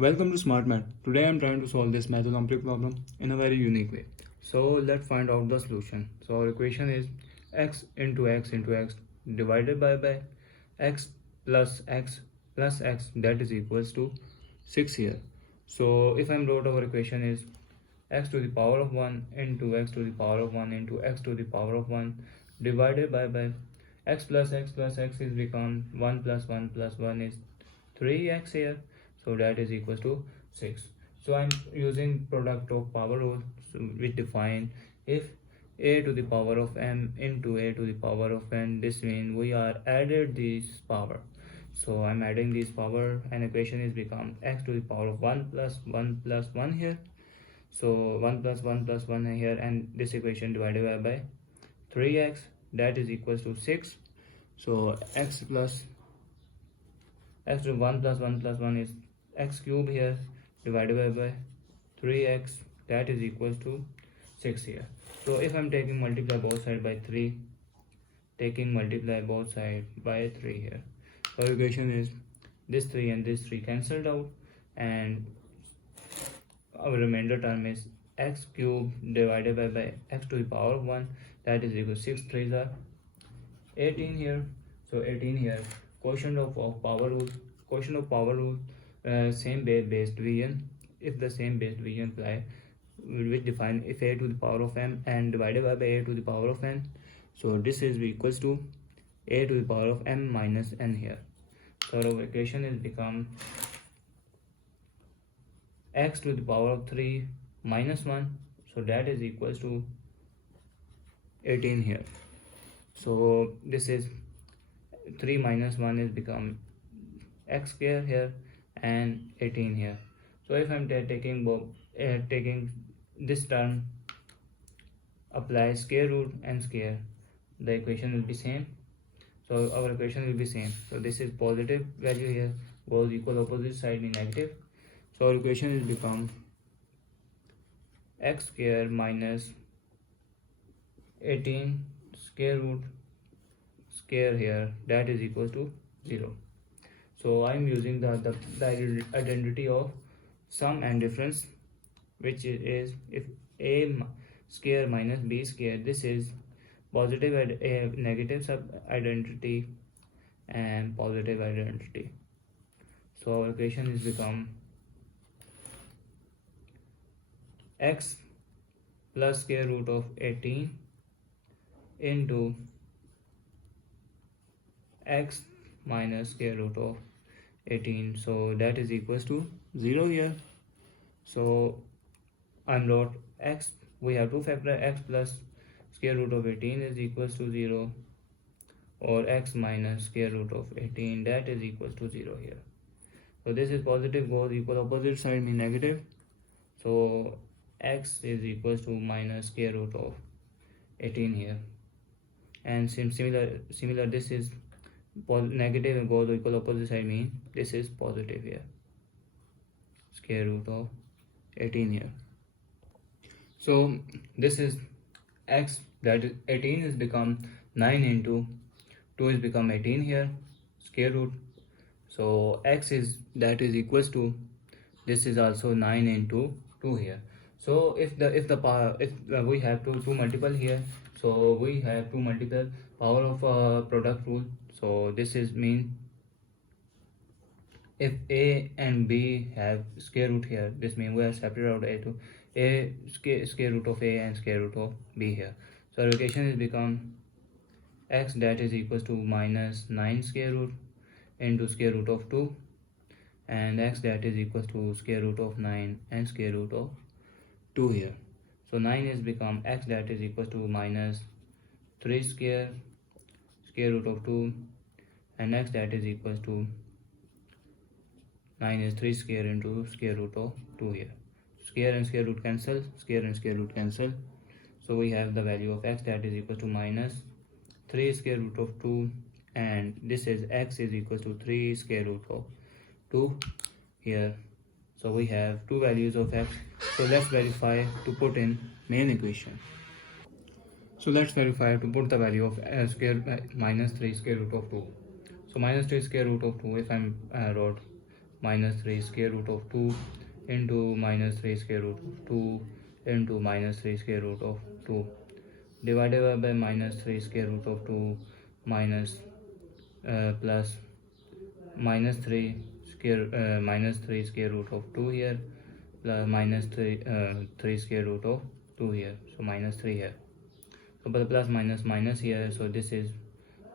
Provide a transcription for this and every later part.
Welcome to Smart Math. Today I am trying to solve this Math Olympiad problem in a very unique way. So let's find out the solution. So our equation is x into x into x divided by x plus x plus x, that is equals to 6 here. So if I'm wrote our equation is x to the power of 1 into x to the power of 1 into x to the power of 1 divided by x plus x is become 1 plus 1 plus 1 is 3x here, so that is equals to 6. So I'm using product of power rule, which define if a to the power of m into a to the power of n, this means we are added this power. So I'm adding this power and equation is become x to the power of 1 plus 1 plus 1 here. So 1 plus 1 plus 1 here, and this equation divided by 3x, that is equals to 6. So x to 1 plus 1 plus 1 is x cube here divided by 3x, that is equals to 6 here. So if I'm taking multiply both sides by 3, taking multiply both sides by 3 here, so equation is this 3 and this 3 cancelled out, and our remainder term is x cube divided by x to the power of 1, that is equal to 6 3s are 18 here. So 18 here, quotient of power rule, same base division. If the same base division apply, which define if a to the power of m and divided by a to the power of n, so this is equals to a to the power of m minus n here. So our equation is become x to the power of 3 minus 1, so that is equals to 18 here. So this is 3 minus 1 is become x square here and 18 here. So if I'm taking this term, apply square root and square, the equation will be same. So our equation will be same. So this is positive value here, goes equal opposite side in negative. So our equation is become x square minus 18 square root square here, that is equals to 0. So I'm using the identity of sum and difference, which is if a square minus b square, this is positive negative sub identity and positive identity. So our equation is become x plus square root of 18 into x minus square root of 18, so that is equals to 0 here. So I'm wrote x, we have to factor x plus square root of 18 is equals to 0, or x minus square root of 18, that is equals to 0 here. So this is positive, goes equal opposite side mean negative. So x is equals to minus square root of 18 here, and similar this is negative and goes equal opposite side mean this is positive here, square root of 18 here. So this is x, that is 18 is become 9 into 2 is become 18 here, square root. So x is that is equals to, this is also 9 into 2 here. So if we have to multiple here, so we have to multiple power of product rule. So this is mean if a and b have square root here, this means we have separated out a to a square root of a and square root of b here. So our equation is become x, that is equals to minus 9 square root into square root of 2, and x, that is equals to square root of 9 and square root of 2 here. So 9 is become x, that is equals to minus 3 square root of 2, and x, that is equals to 9 is 3 square into square root of 2 here. Square and square root cancel, square and square root cancel. So we have the value of x, that is equal to minus 3 square root of 2, and this is x is equals to 3 square root of 2 here. So we have two values of x. So let's verify to put in main equation. So let's verify to put the value of minus 3 square root of 2. So minus 3 square root of 2, if I'm wrote minus 3 square root of 2 into minus 3 square root of 2 into minus 3 square root of 2 divided by minus 3 square root of 2 minus plus minus 3 square root of 2 here plus minus 3 square root of 2 here, so minus 3 here. So but plus minus here, so this is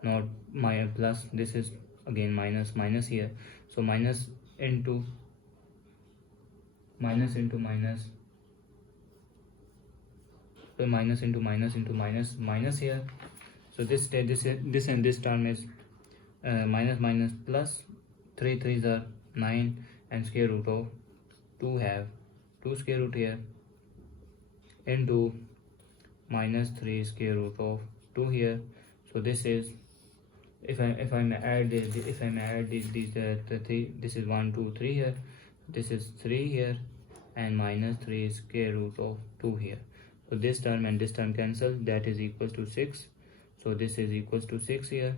not my plus, this is again minus here, so minus into minus, so minus into minus here, so this and this term is minus plus 3 3s are 9 and square root of 2 have 2 square root here into minus 3 square root of 2 here. So this is, if I add these the 3, this is 1 2 3 here, this is 3 here and minus 3 square root of 2 here. So this term and this term cancel, that is equals to 6. So this is equals to 6 here.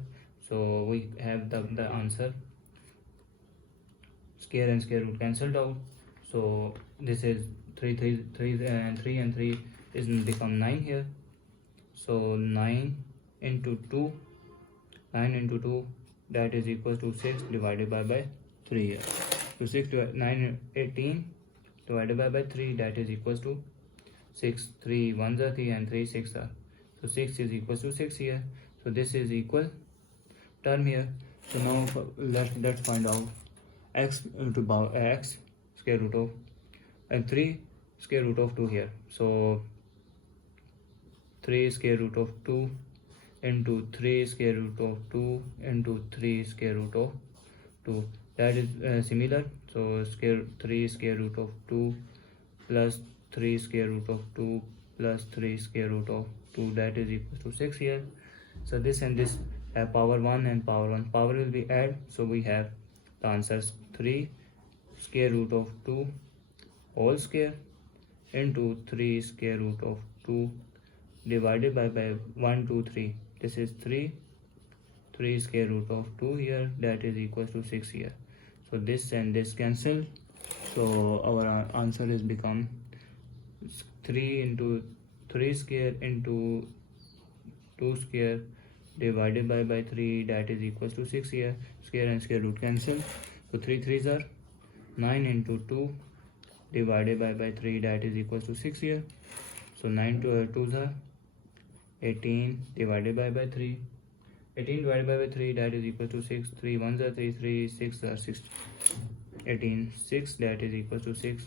So we have the answer. Square and square root cancelled out. So this is 3 and 3 is become 9 here. So 9 into 2, that is equals to 6 divided by 3 here. So 18 divided by 3, that is equals to 6. 3 1s are 3 and 3 6 are. So 6 is equals to 6 here. So this is equal term here. So now let's find out x to power x square root of and 3 square root of 2 here. So 3 square root of 2 into 3 square root of 2 into 3 square root of 2, that is similar. So 3 square root of 2 plus 3 square root of 2 plus 3 square root of 2, that is equal to 6 here. So this and this have power 1 and power 1, power will be add, so we have the answers 3 square root of 2 whole square into 3 square root of 2 divided by 1 2 3, this is 3 square root of 2 here, that is equals to 6 here. So this and this cancel, so our answer is become 3 into 3 square into 2 square divided by 3, that is equals to 6 here. Square and square root cancel, so 3 3s are 9 into 2 divided by 3, that is equals to 6 here. So 9 2s are 18 divided by 3, 18 divided by 3, that is equal to 6. 3 1s are 3, 3 6 are 6, 18 6, that is equals to 6.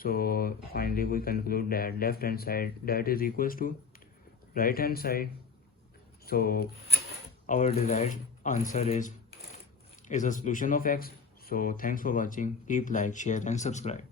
So finally we conclude that left hand side that is equals to right hand side. So our desired answer is a solution of x. So thanks for watching. Keep like, share and subscribe.